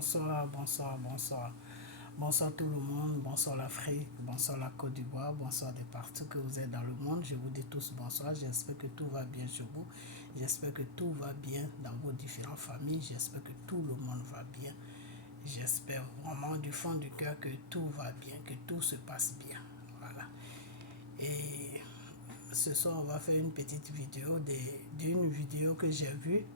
Bonsoir, bonsoir, bonsoir. Bonsoir tout le monde, bonsoir l'Afrique, bonsoir la Côte d'Ivoire, bonsoir de partout que vous êtes dans le monde. Je vous dis tous bonsoir, j'espère que tout va bien chez vous. J'espère que tout va bien dans vos différentes familles. J'espère que tout le monde va bien. J'espère vraiment du fond du cœur que tout va bien, que tout se passe bien. Voilà. Et ce soir, on va faire une petite vidéo d'une vidéo que j'ai vue.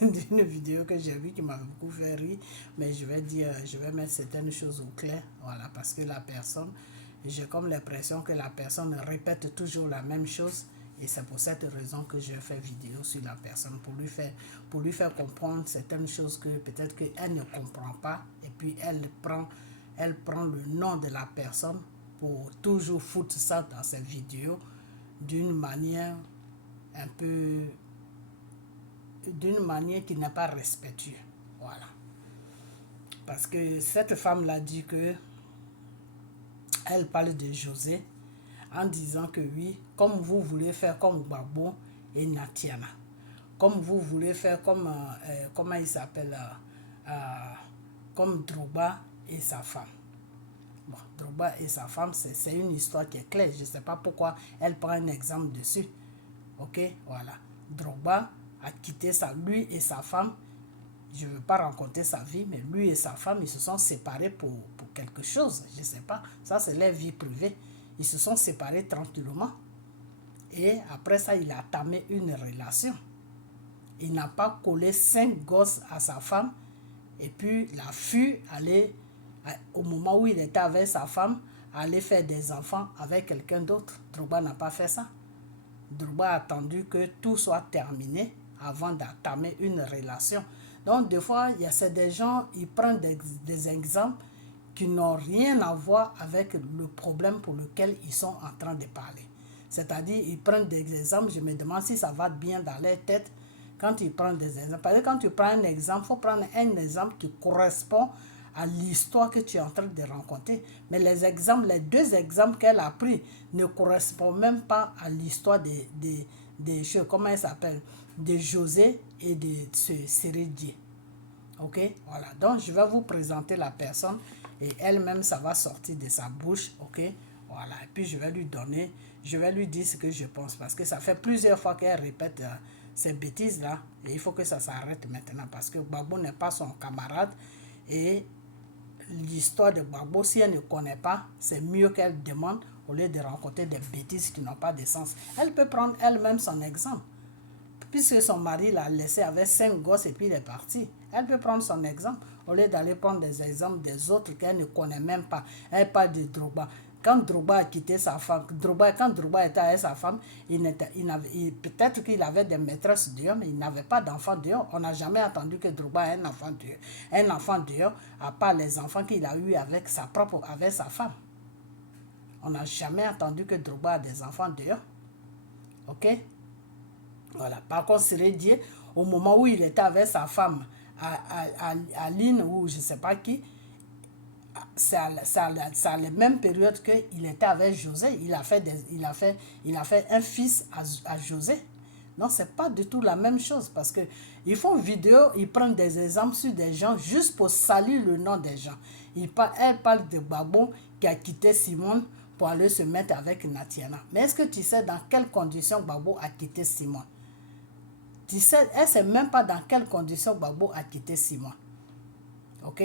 D'une vidéo que j'ai vue qui m'a beaucoup fait rire. Mais je vais mettre certaines choses au clair. Voilà, parce que la personne, j'ai comme l'impression que la personne répète toujours la même chose. Et c'est pour cette raison que je fais vidéo sur la personne, pour lui faire comprendre certaines choses que peut-être qu'elle ne comprend pas. Et puis elle prend le nom de la personne pour toujours foutre ça dans ses vidéos d'une manière un peu, d'une manière qui n'est pas respectueuse. Voilà. Parce que cette femme l'a dit que elle parle de José en disant que oui, comme vous voulez faire comme Gbagbo et Natiana, comme vous voulez faire comme, comment il s'appelle, comme Drogba et sa femme. Bon, Drogba et sa femme, c'est une histoire qui est claire. Je ne sais pas pourquoi elle prend un exemple dessus. Ok, voilà. Drogba a quitté lui et sa femme. Je ne veux pas raconter sa vie, mais lui et sa femme, ils se sont séparés pour quelque chose. Je ne sais pas. Ça, c'est leur vie privée. Ils se sont séparés tranquillement. Et après ça, il a entamé une relation. Il n'a pas collé 5 gosses à sa femme. Et puis, il a fui aller, au moment où il était avec sa femme, aller faire des enfants avec quelqu'un d'autre. Drogba n'a pas fait ça. Drogba a attendu que tout soit terminé avant d'entamer une relation. Donc, des fois, il y a des gens, ils prennent des exemples qui n'ont rien à voir avec le problème pour lequel ils sont en train de parler. C'est-à-dire, ils prennent des exemples, je me demande si ça va bien dans leur tête quand ils prennent des exemples. Parce que quand tu prends un exemple, il faut prendre un exemple qui correspond à l'histoire que tu es en train de rencontrer. Mais les deux exemples qu'elle a pris ne correspondent même pas à l'histoire des choses, comment elle s'appelle, de José et de Sérédier. Ok, voilà. Donc, je vais vous présenter la personne et elle-même, ça va sortir de sa bouche. Ok, voilà. Et puis, je vais lui dire ce que je pense parce que ça fait plusieurs fois qu'elle répète ces bêtises-là et il faut que ça s'arrête maintenant parce que Gbagbo n'est pas son camarade et l'histoire de Gbagbo, si elle ne connaît pas, c'est mieux qu'elle demande au lieu de rencontrer des bêtises qui n'ont pas de sens. Elle peut prendre elle-même son exemple. Puisque son mari l'a laissé avec 5 gosses et puis il est parti. Elle peut prendre son exemple au lieu d'aller prendre des exemples des autres qu'elle ne connaît même pas. Elle parle de Drogba. Quand Drogba a quitté sa femme, quand Drogba était avec sa femme, peut-être qu'il avait des maîtresses dehors, mais il n'avait pas d'enfants dehors. On n'a jamais entendu que Drogba ait un enfant dehors. Un enfant dehors, à part les enfants qu'il a eus avec sa femme. On n'a jamais entendu que Drogba a des enfants dehors. Ok? Voilà. Par contre, Sérédier, au moment où il était avec sa femme, Aline ou je ne sais pas qui, c'est à la même période qu'il était avec José. Il a fait un fils à José. Non, ce n'est pas du tout la même chose parce qu'ils font vidéo, ils prennent des exemples sur des gens juste pour salir le nom des gens. Elle parle de Gbagbo qui a quitté Simone pour aller se mettre avec Natiana. Mais est-ce que tu sais dans quelles conditions Gbagbo a quitté Simone? Tu sais, elle ne sait même pas dans quelles conditions Gbagbo a quitté Simone. Ok?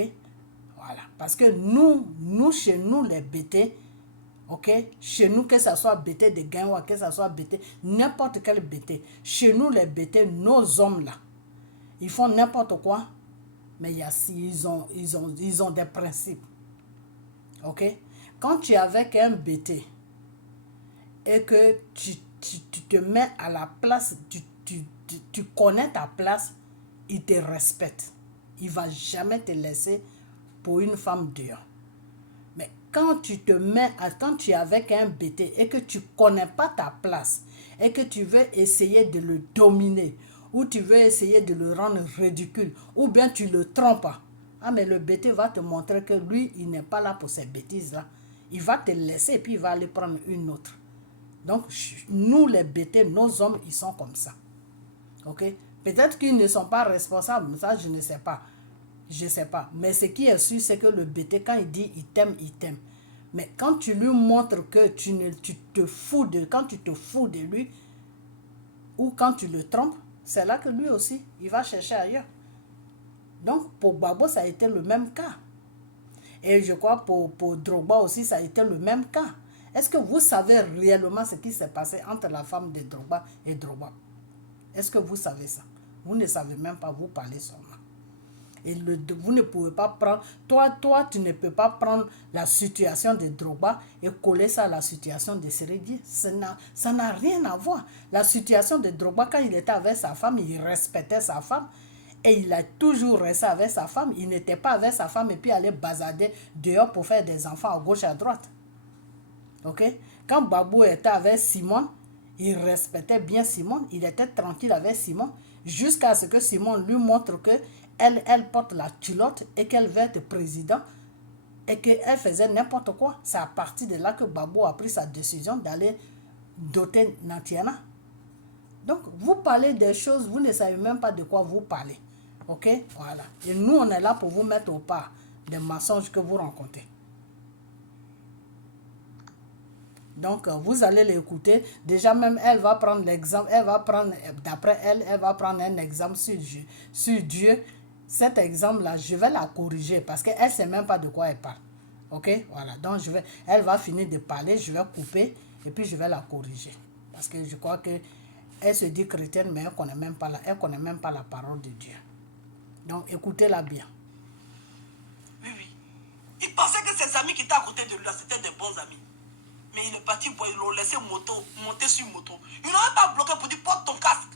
Voilà. Parce que nous chez nous, les BT, ok? Chez nous, que ce soit BT de Gainwa, que ce soit BT, n'importe quel BT. Chez nous, les BT, nos hommes là, ils font n'importe quoi, mais ils ont des principes. Ok? Quand tu es avec un BT et que tu te mets à la place, tu connais ta place, il te respecte. Il ne va jamais te laisser pour une femme dehors. Mais quand tu es avec un BT et que tu ne connais pas ta place et que tu veux essayer de le dominer ou tu veux essayer de le rendre ridicule ou bien tu le trompes, mais le BT va te montrer que lui, il n'est pas là pour ces bêtises-là. Il va te laisser et puis il va aller prendre une autre. Donc, nous les BT, nos hommes, ils sont comme ça. Ok? Peut-être qu'ils ne sont pas responsables, ça je ne sais pas. je ne sais pas. Mais ce qui est sûr, c'est que le bêté, quand il dit il t'aime, il t'aime. Mais quand tu lui montres que quand tu te fous de lui, ou quand tu le trompes, c'est là que lui aussi, il va chercher ailleurs. Donc, pour Gbagbo, ça a été le même cas. Et je crois pour Drogba aussi, ça a été le même cas. Est-ce que vous savez réellement ce qui s'est passé entre la femme de Drogba et Drogba? Est-ce que vous savez ça? Vous ne savez même pas, vous parlez seulement. Et vous ne pouvez pas prendre... Toi, tu ne peux pas prendre la situation de Drogba et coller ça à la situation de Seredi. Ça n'a rien à voir. La situation de Drogba, quand il était avec sa femme, il respectait sa femme. Et il a toujours resté avec sa femme. Il n'était pas avec sa femme et puis aller basader dehors pour faire des enfants à gauche et à droite. Ok? Quand Babou était avec Simone, il respectait bien Simone. Il était tranquille avec Simone. Jusqu'à ce que Simone lui montre que elle porte la culotte et qu'elle veut être président et qu'elle faisait n'importe quoi. C'est à partir de là que Babou a pris sa décision d'aller doter Natiana. Donc, vous parlez des choses, vous ne savez même pas de quoi vous parlez. Ok? Voilà. Et nous, on est là pour vous mettre au pas des mensonges que vous rencontrez. Donc, vous allez l'écouter. Déjà, même, elle va prendre l'exemple. Elle va prendre, d'après elle, elle va prendre un exemple sur Dieu. Cet exemple-là, je vais la corriger parce qu'elle ne sait même pas de quoi elle parle. Ok? Voilà. Donc, elle va finir de parler, je vais couper et puis je vais la corriger. Parce que je crois que elle se dit chrétienne, mais elle ne connaît même pas la parole de Dieu. Donc, écoutez-la bien. Oui, oui. Il pensait que ses amis qui étaient à côté de lui, c'était des bons amis. Mais il est parti, ils l'ont laissé monter sur moto. Ils n'ont pas bloqué pour dire porte ton casque.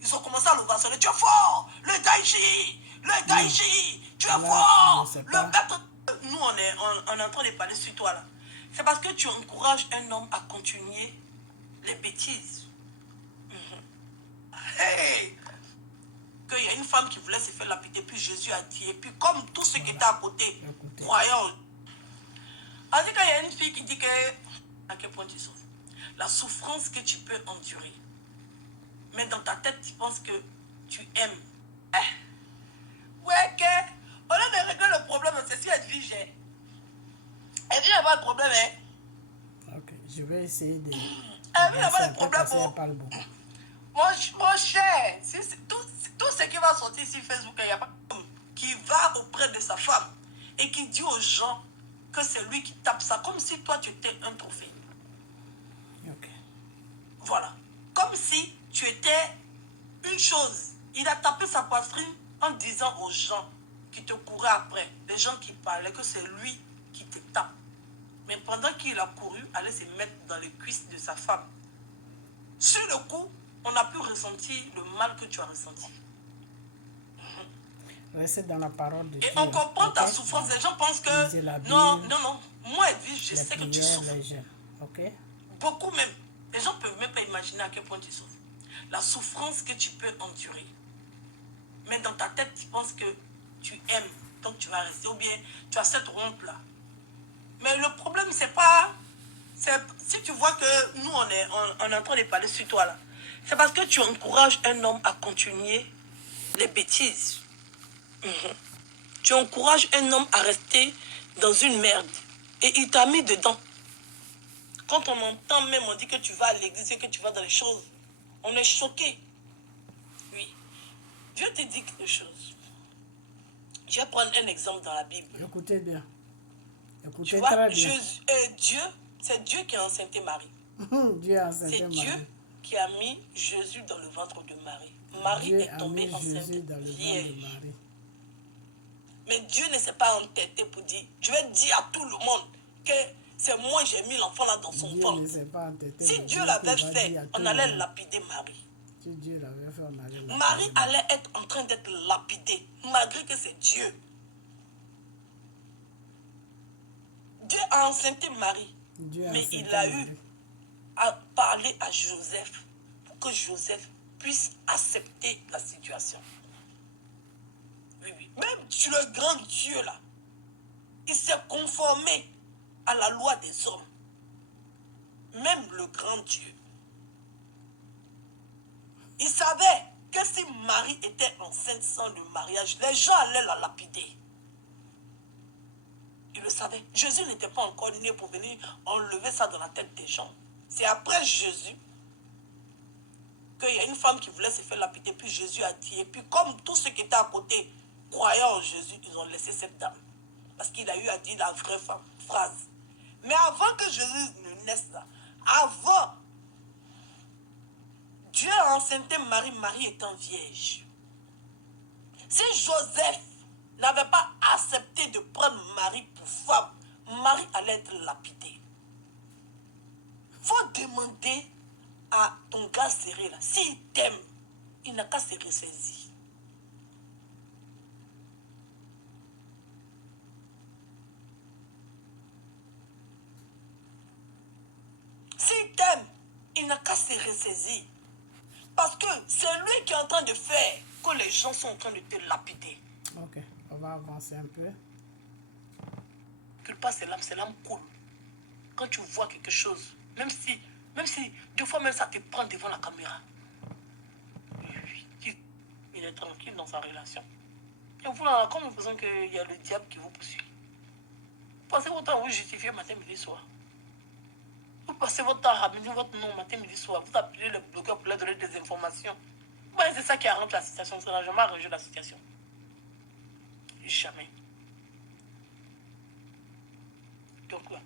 Ils ont commencé à le vassonner. Tu es fort, le Daichi, tu es fort, le maître. Nous, on est en train de parler sur toi là. C'est parce que tu encourages un homme à continuer les bêtises. Hey! Qu'il y a une femme qui voulait se faire lapider, puis Jésus a dit, et puis comme tous ceux qui étaient à côté, croyants. On dit qu'il y a une fille qui dit que, à quel point tu souffres, la souffrance que tu peux endurer. Mais dans ta tête, tu penses que tu aimes. Ouais, que, au lieu de régler le problème, c'est si elle dit, elle dit, il n'y a pas de problème, hein. Ok, je vais essayer de... Elle dit, il n'y a pas de problème, bon. Mon cher, tout ce qui va sortir sur Facebook, il n'y a pas qui va auprès de sa femme et qui dit aux gens que c'est lui qui tape ça, comme si toi tu étais un trophée. Ok. Voilà. Comme si tu étais une chose. Il a tapé sa poitrine en disant aux gens qui te couraient après, les gens qui parlaient, que c'est lui qui te tape. Mais pendant qu'il a couru, allait se mettre dans les cuisses de sa femme. Sur le coup, on a pu ressentir le mal que tu as ressenti. Restez dans la parole de Dieu. Et on comprend ta souffrance. Les gens pensent que... Non. Moi, Edwige, je sais que tu souffres. Okay. Beaucoup même. Les gens ne peuvent même pas imaginer à quel point tu souffres. La souffrance que tu peux endurer. Mais dans ta tête, tu penses que tu aimes. Donc tu vas rester. Ou bien tu as cette honte-là. Mais le problème, c'est pas... Si tu vois que nous, on est en train de parler sur toi, là, c'est parce que tu encourages un homme à continuer les bêtises. Tu encourages un homme à rester dans une merde. Et il t'a mis dedans. Quand on entend même, on dit que tu vas à l'église et que tu vas dans les choses, on est choqué. Oui. Dieu te dit quelque chose. Je vais prendre un exemple dans la Bible. Écoutez bien. Écoutez tu vois, très bien. Dieu, c'est Dieu qui a enceinté Marie. Dieu a enceinté C'est Marie. Dieu qui a mis Jésus dans le ventre de Marie. Marie Dieu est tombée enceinte dans le ventre de Marie. Mais Dieu ne s'est pas entêté pour dire, je vais dire à tout le monde que c'est moi j'ai mis l'enfant là dans son ventre. Si Dieu l'avait fait, on allait lapider Marie. Si Dieu l'avait fait, on allait lapider Marie allait être en train d'être lapidée, malgré que c'est Dieu. Dieu a enceinté Marie, mais il a eu à parler à Joseph pour que Joseph puisse accepter la situation. Oui, oui. Même le grand Dieu là, il s'est conformé à la loi des hommes. Même le grand Dieu. Il savait que si Marie était enceinte sans le mariage, les gens allaient la lapider. Il le savait. Jésus n'était pas encore né pour venir enlever ça dans la tête des gens. C'est après Jésus qu'il y a une femme qui voulait se faire lapider, puis Jésus a dit, et puis comme tous ceux qui étaient à côté croyant en Jésus, ils ont laissé cette dame. Parce qu'il a eu à dire la vraie phrase. Mais avant que Jésus ne naisse là, avant, Dieu a enceinté Marie, Marie étant vierge. Si Joseph n'avait pas accepté de prendre Marie pour femme, Marie allait être lapidée. Faut demander à ton gars serré là, s'il t'aime, il n'a qu'à se ressaisir. S'il t'aime, il n'a qu'à se ressaisir. Parce que c'est lui qui est en train de faire que les gens sont en train de te lapider. Ok, on va avancer un peu. Quelque part, c'est l'âme cool. Quand tu vois quelque chose, même si deux fois même ça te prend devant la caméra, il est tranquille dans sa relation. Et vous là, comme l'impression qu'il y a le diable qui vous poursuit. Vous passez votre temps à vous justifier matin, midi, soir. Vous passez votre temps à ramener votre nom matin, midi, soir. Vous appelez le bloqueur pour leur donner des informations. Ouais, c'est ça qui arrange la situation. Ça n'a jamais arrangé la situation. Jamais. Donc là,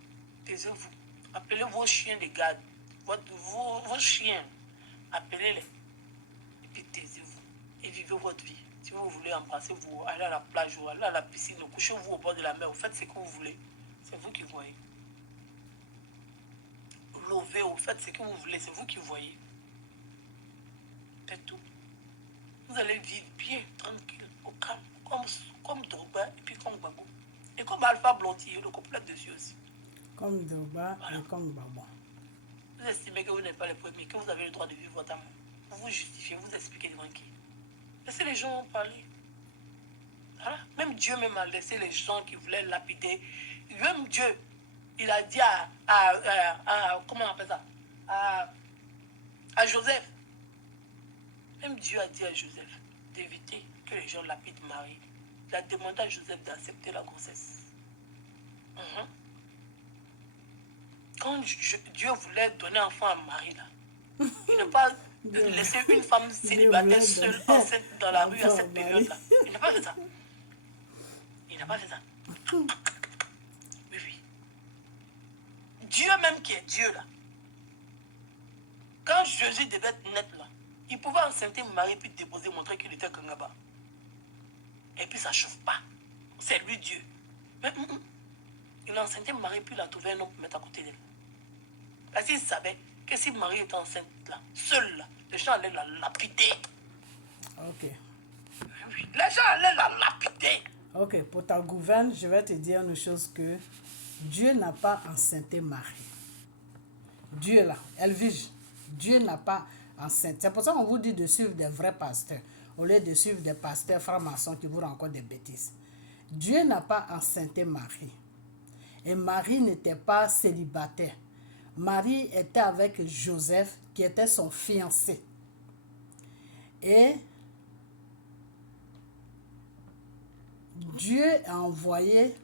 taisez-vous. Appelez vos chiens de garde. Vos chiens. Appelez-les. Et puis taisez-vous. Et vivez votre vie. Si vous voulez embrasser, vous allez à la plage ou allez à la piscine, couchez-vous au bord de la mer, vous faites ce que vous voulez. C'est vous qui voyez. Lovez, vous faites ce que vous voulez, c'est vous qui voyez. Faites tout. Vous allez vivre bien, tranquille, au calme, comme Drogba et puis comme Gbagbo. Et comme Alpha Blondy, le complète dessus aussi. Comme Drogba Voilà. et comme Gbagbo. Vous estimez que vous n'êtes pas les premiers, que vous avez le droit de vivre votre amour. Vous vous justifiez, vous expliquez devant qui. Laissez les gens parler. Voilà. Même Dieu même a laissé les gens qui voulaient lapider. Même Dieu, il a dit comment on appelle ça, à Joseph. Même Dieu a dit à Joseph d'éviter que les gens lapident Marie. Il a demandé à Joseph d'accepter la grossesse. Quand Dieu voulait donner enfant à Marie, là, il n'a pas laissé une femme célibataire seule, enceinte dans la rue à cette période-là. Il n'a pas fait ça. Il n'a pas fait ça. Oui, oui. Dieu même qui est Dieu, là, quand Jésus devait naître, là, il pouvait enceinter Marie puis déposer, montrer qu'il était Kangaba. Et puis ça ne chauffe pas. C'est lui Dieu. Mais il a enceinté Marie puis il a trouvé un homme pour mettre à côté d'elle. Parce qu'il savait que si Marie était enceinte là, seule là, les gens allaient la lapider. Ok. Oui, les gens allaient la lapider. Ok, pour ta gouverne, je vais te dire une chose que Dieu n'a pas enceinté Marie. Dieu là, Elvige, Dieu n'a pas enceinte. C'est pour ça qu'on vous dit de suivre des vrais pasteurs, au lieu de suivre des pasteurs francs-maçons qui vous racontent des bêtises. Dieu n'a pas enceinté Marie. Et Marie n'était pas célibataire. Marie était avec Joseph, qui était son fiancé. Et Dieu a envoyé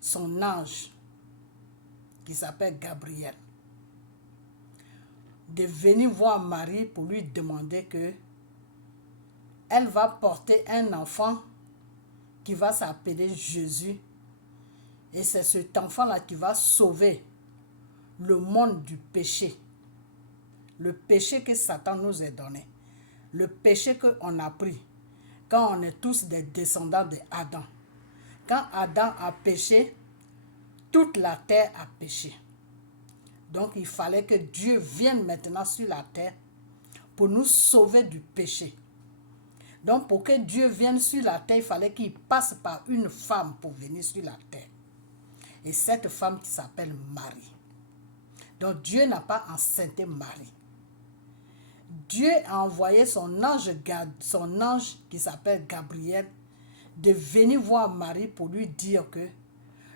son ange, qui s'appelle Gabriel, de venir voir Marie pour lui demander que elle va porter un enfant qui va s'appeler Jésus. Et c'est cet enfant-là qui va sauver le monde du péché. Le péché que Satan nous a donné. Le péché qu'on a pris. Quand on est tous des descendants d'Adam. Quand Adam a péché, toute la terre a péché. Donc il fallait que Dieu vienne maintenant sur la terre pour nous sauver du péché. Donc pour que Dieu vienne sur la terre, il fallait qu'il passe par une femme pour venir sur la terre. Et cette femme qui s'appelle Marie. Donc Dieu n'a pas enceinté Marie. Dieu a envoyé son ange qui s'appelle Gabriel de venir voir Marie pour lui dire que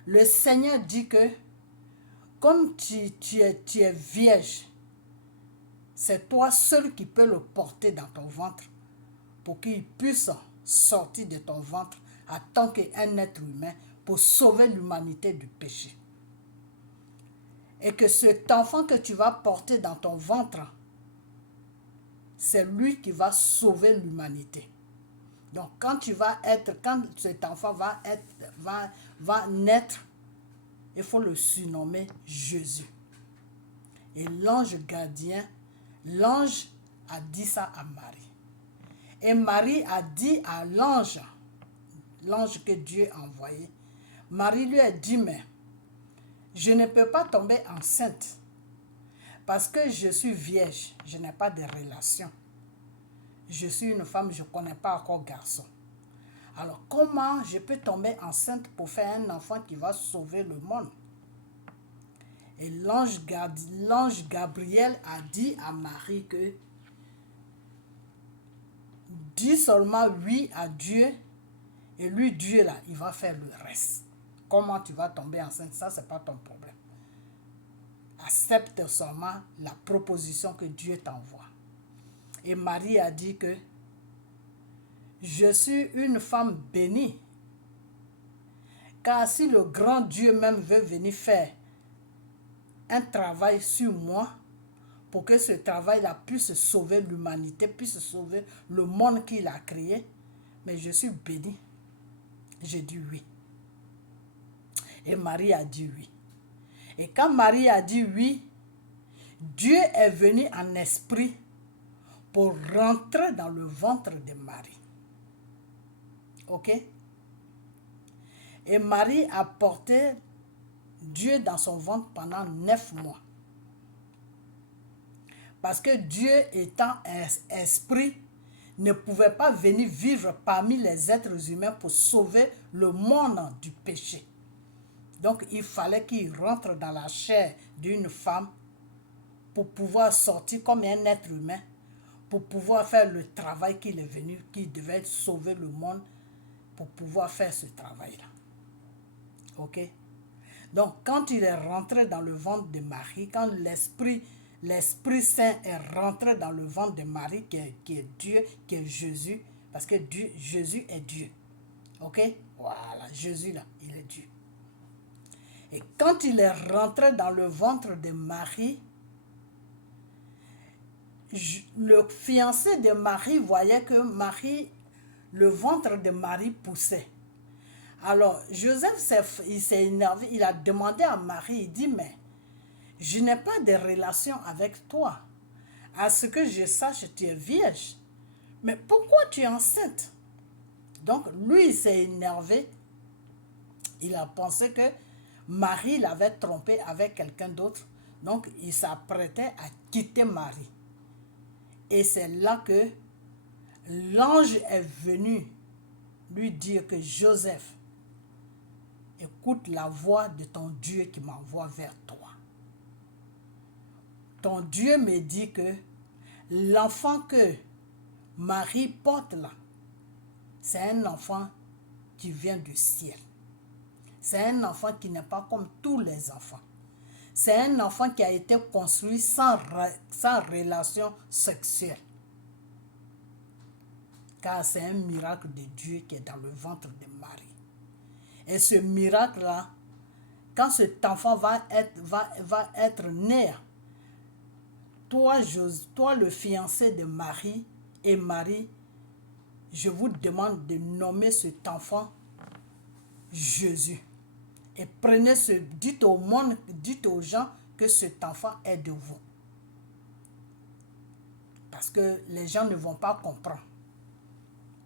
le Seigneur dit que comme tu es vierge c'est toi seul qui peux le porter dans ton ventre pour qu'il puisse sortir de ton ventre en tant qu'un être humain pour sauver l'humanité du péché. Et que cet enfant que tu vas porter dans ton ventre, c'est lui qui va sauver l'humanité. Donc quand cet enfant va naître, il faut le surnommer Jésus. Et l'ange gardien, l'ange a dit ça à Marie. Et Marie a dit à l'ange que Dieu a envoyé, Marie lui a dit, mais je ne peux pas tomber enceinte parce que je suis vierge, je n'ai pas de relation. Je suis une femme, je ne connais pas encore garçon. Alors comment je peux tomber enceinte pour faire un enfant qui va sauver le monde? Et l'ange Gabriel a dit à Marie que dis seulement oui à Dieu et lui, Dieu là, il va faire le reste. Comment tu vas tomber enceinte, ça c'est pas ton problème. Accepte seulement la proposition que Dieu t'envoie. Et Marie a dit que je suis une femme bénie. Car si le grand Dieu même veut venir faire un travail sur moi, pour que ce travail-là puisse sauver l'humanité, puisse sauver le monde qu'il a créé, mais je suis bénie. J'ai dit oui. Et Marie a dit oui. Et quand Marie a dit oui, Dieu est venu en esprit pour rentrer dans le ventre de Marie. Ok? Et Marie a porté Dieu dans son ventre pendant 9 mois. Parce que Dieu étant un esprit, ne pouvait pas venir vivre parmi les êtres humains pour sauver le monde du péché. Donc il fallait qu'il rentre dans la chair d'une femme pour pouvoir sortir comme un être humain, pour pouvoir faire le travail qu'il est venu, qu'il devait sauver le monde, pour pouvoir faire ce travail-là. Ok? Donc quand il est rentré dans le ventre de Marie, quand l'Esprit Saint est rentré dans le ventre de Marie, qui est Dieu, qui est Jésus, parce que Jésus est Dieu. Ok? Voilà, Jésus là, il est Dieu. Et quand il est rentré dans le ventre de Marie, le fiancé de Marie voyait que le ventre de Marie poussait. Alors, Joseph, il s'est énervé, il a demandé à Marie, il dit, mais je n'ai pas de relation avec toi. À ce que je sache, tu es vierge. Mais pourquoi tu es enceinte? Donc, lui, il s'est énervé. Il a pensé que Marie l'avait trompé avec quelqu'un d'autre. Donc, il s'apprêtait à quitter Marie. Et c'est là que l'ange est venu lui dire que Joseph, écoute la voix de ton Dieu qui m'envoie vers toi. Ton Dieu me dit que l'enfant que Marie porte là, c'est un enfant qui vient du ciel. C'est un enfant qui n'est pas comme tous les enfants. C'est un enfant qui a été construit sans relation sexuelle. Car c'est un miracle de Dieu qui est dans le ventre de Marie. Et ce miracle-là, quand cet enfant va être né, toi, le fiancé de Marie et Marie, je vous demande de nommer cet enfant Jésus. Et dites au monde, dites aux gens que cet enfant est de vous. Parce que les gens ne vont pas comprendre.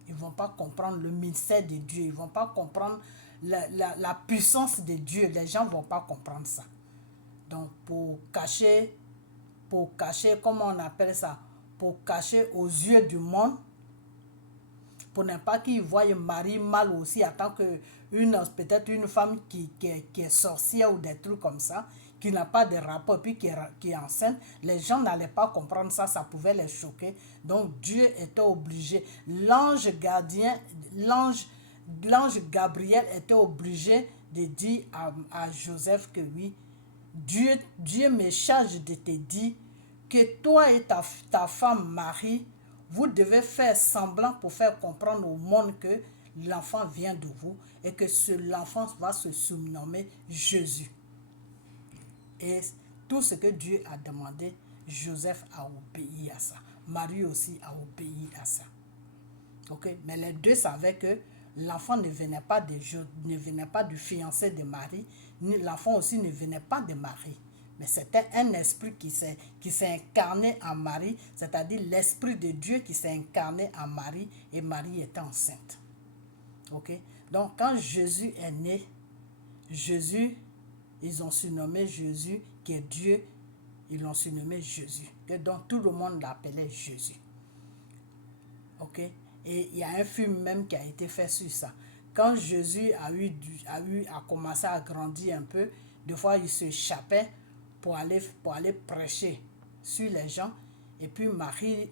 Ils ne vont pas comprendre le mystère de Dieu. Ils ne vont pas comprendre la puissance de Dieu. Les gens ne vont pas comprendre ça. Donc, pour cacher, comment on appelle ça? Pour cacher aux yeux du monde, pour ne pas qu'ils voient Marie mal aussi, en tant que peut-être une femme qui est sorcière ou des trucs comme ça, qui n'a pas de rapport, puis qui est enceinte, les gens n'allaient pas comprendre ça, ça pouvait les choquer. Donc Dieu était obligé, l'ange Gabriel était obligé de dire à Joseph que oui, Dieu me charge de te dire que toi et ta femme Marie, vous devez faire semblant pour faire comprendre au monde que l'enfant vient de vous et que l'enfant va se surnommer Jésus. Et tout ce que Dieu a demandé, Joseph a obéi à ça. Marie aussi a obéi à ça. Ok, mais les deux savaient que l'enfant ne venait pas du fiancé de Marie, ni l'enfant aussi ne venait pas de Marie. Mais c'était un esprit qui s'est incarné en Marie, c'est-à-dire l'esprit de Dieu qui s'est incarné en Marie, et Marie était enceinte. Ok, donc quand Jésus est né, Jésus, ils ont surnommé Jésus, qui est Dieu, ils l'ont surnommé Jésus. Et donc tout le monde l'appelait Jésus. Ok, et il y a un film même qui a été fait sur ça. Quand Jésus a commencé à grandir un peu, des fois il s'échappait pour aller prêcher sur les gens. Et puis Marie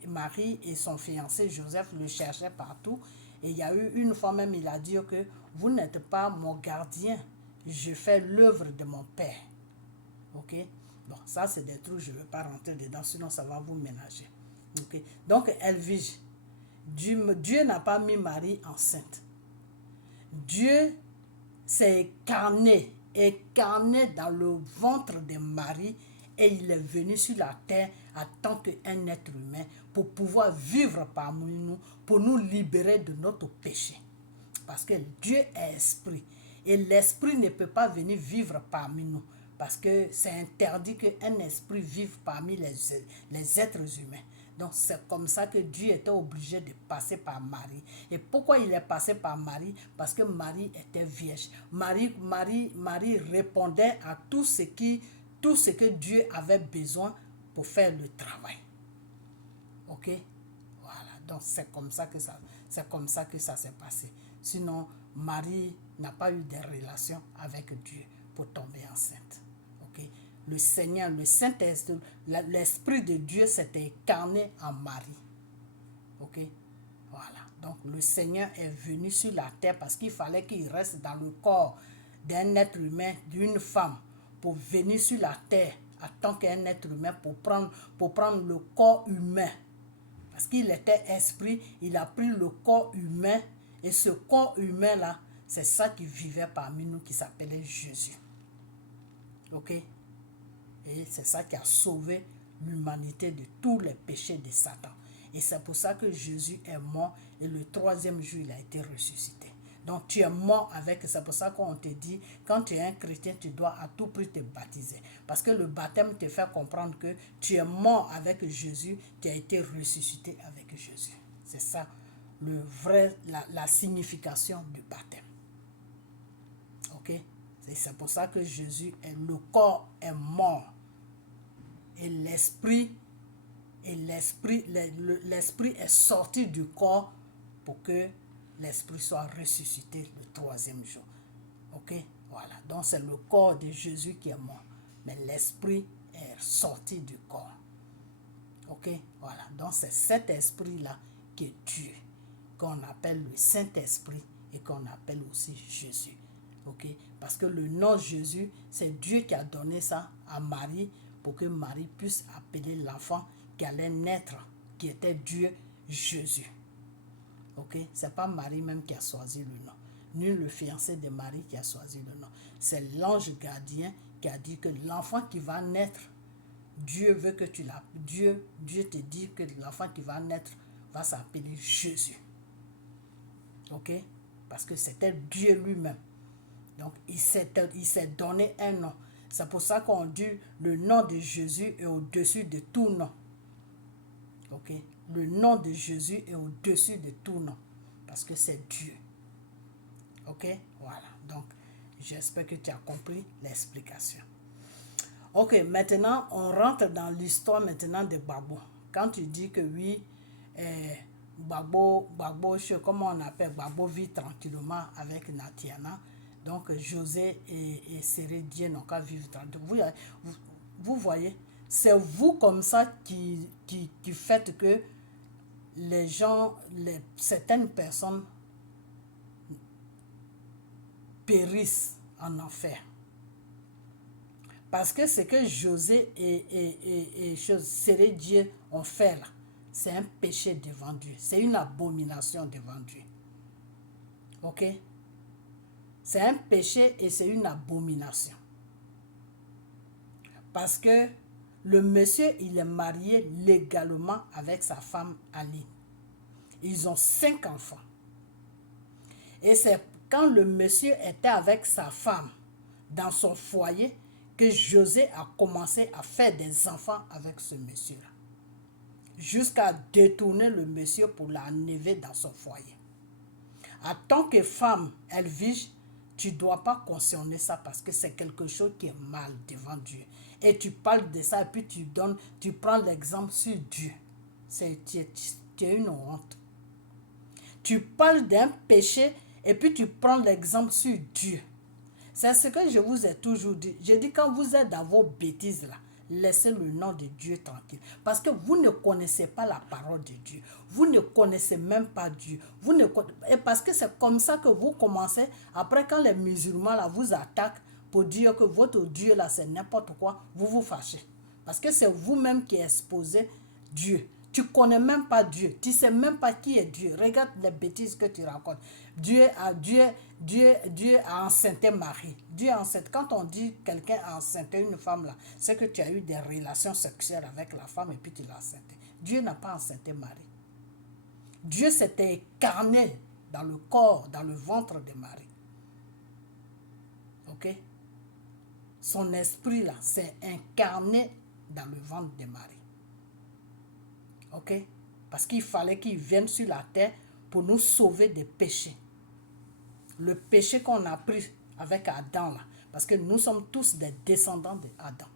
et son fiancé Joseph le cherchaient partout. Et il y a eu une fois même, il a dit que vous n'êtes pas mon gardien, je fais l'œuvre de mon Père. Ok, bon, ça c'est des trucs, je ne vais pas rentrer dedans, sinon ça va vous ménager. Ok, donc Elvige, Dieu n'a pas mis Marie enceinte. Dieu s'est incarné dans le ventre de Marie, et il est venu sur la terre en tant qu'un être humain pour pouvoir vivre parmi nous, pour nous libérer de notre péché. Parce que Dieu est esprit, et l'esprit ne peut pas venir vivre parmi nous, parce que c'est interdit qu'un esprit vive parmi les êtres humains. Donc c'est comme ça que Dieu était obligé de passer par Marie. Et pourquoi il est passé par Marie? Parce que Marie était vierge. Marie répondait à tout ce que Dieu avait besoin pour faire le travail. Ok? Voilà. Donc c'est comme ça que ça s'est passé. Sinon, Marie n'a pas eu de relation avec Dieu pour tomber enceinte. Ok? Le Seigneur, le Saint-Esprit, l'Esprit de Dieu s'est incarné en Marie. Ok? Voilà. Donc le Seigneur est venu sur la terre parce qu'il fallait qu'il reste dans le corps d'un être humain, d'une femme, pour venir sur la terre en tant qu'un être humain, pour prendre le corps humain. Parce qu'il était esprit, il a pris le corps humain, et ce corps humain-là, c'est ça qui vivait parmi nous, qui s'appelait Jésus. Ok? Et c'est ça qui a sauvé l'humanité de tous les péchés de Satan. Et c'est pour ça que Jésus est mort, et le troisième jour, il a été ressuscité. Donc tu es mort avec, c'est pour ça qu'on te dit, quand tu es un chrétien, tu dois à tout prix te baptiser. Parce que le baptême te fait comprendre que tu es mort avec Jésus, tu as été ressuscité avec Jésus. C'est ça la signification du baptême. Ok? Et c'est pour ça que le corps est mort. Et l'esprit est sorti du corps pour que l'esprit soit ressuscité le troisième jour. Ok? Voilà. Donc c'est le corps de Jésus qui est mort. Mais l'esprit est sorti du corps. Ok? Voilà. Donc c'est cet esprit-là qui est Dieu, qu'on appelle le Saint-Esprit et qu'on appelle aussi Jésus. Ok? Parce que le nom Jésus, c'est Dieu qui a donné ça à Marie pour que Marie puisse appeler l'enfant qui allait naître, qui était Dieu, Jésus. Ok? C'est pas Marie même qui a choisi le nom, ni le fiancé de Marie qui a choisi le nom. C'est l'ange gardien qui a dit que l'enfant qui va naître, Dieu veut que tu l'appelles. Dieu te dit que l'enfant qui va naître va s'appeler Jésus. Ok? Parce que c'était Dieu lui-même. Donc il s'est donné un nom. C'est pour ça qu'on dit le nom de Jésus est au-dessus de tout nom. Ok? Le nom de Jésus est au-dessus de tout nom. Parce que c'est Dieu. Ok? Voilà. Donc, j'espère que tu as compris l'explication. Ok, maintenant, on rentre dans l'histoire maintenant de Gbagbo. Quand tu dis que oui, Gbagbo, comment on appelle, Gbagbo vit tranquillement avec Natiana. Donc, José et Sérédien n'ont qu'à vivre tranquillement. Vous voyez, c'est vous comme ça qui faites que les gens, certaines personnes périssent en enfer. Parce que ce que José et Sérédier ont fait là, c'est un péché devant Dieu. C'est une abomination devant Dieu. Ok? C'est un péché et c'est une abomination. Parce que le monsieur, il est marié légalement avec sa femme Aline. Ils ont 5 enfants. Et c'est quand le monsieur était avec sa femme dans son foyer que José a commencé à faire des enfants avec ce monsieur-là. Jusqu'à détourner le monsieur pour l'enlever dans son foyer. En tant que femme, Elvige, tu ne dois pas cautionner ça parce que c'est quelque chose qui est mal devant Dieu. Et tu parles de ça et puis tu prends l'exemple sur Dieu. Tu es une honte. Tu parles d'un péché et puis tu prends l'exemple sur Dieu. C'est ce que je vous ai toujours dit. Je dis quand vous êtes dans vos bêtises là, laissez le nom de Dieu tranquille. Parce que vous ne connaissez pas la parole de Dieu. Vous ne connaissez même pas Dieu. Et parce que c'est comme ça que vous commencez. Après, quand les musulmans là, vous attaquent pour dire que votre Dieu là, c'est n'importe quoi, vous vous fâchez. Parce que c'est vous-même qui exposez Dieu. Tu ne connais même pas Dieu. Tu ne sais même pas qui est Dieu. Regarde les bêtises que tu racontes. Dieu a enceinté Marie. Dieu a enceinté. Quand on dit quelqu'un a enceinté une femme, là, c'est que tu as eu des relations sexuelles avec la femme et puis tu l'as enceinté. Dieu n'a pas enceinté Marie. Dieu s'était incarné dans le corps, dans le ventre de Marie. Ok? Son esprit, là, s'est incarné dans le ventre de Marie. Ok? Parce qu'il fallait qu'il vienne sur la terre pour nous sauver des péchés. Le péché qu'on a pris avec Adam là. Parce que nous sommes tous des descendants d'Adam.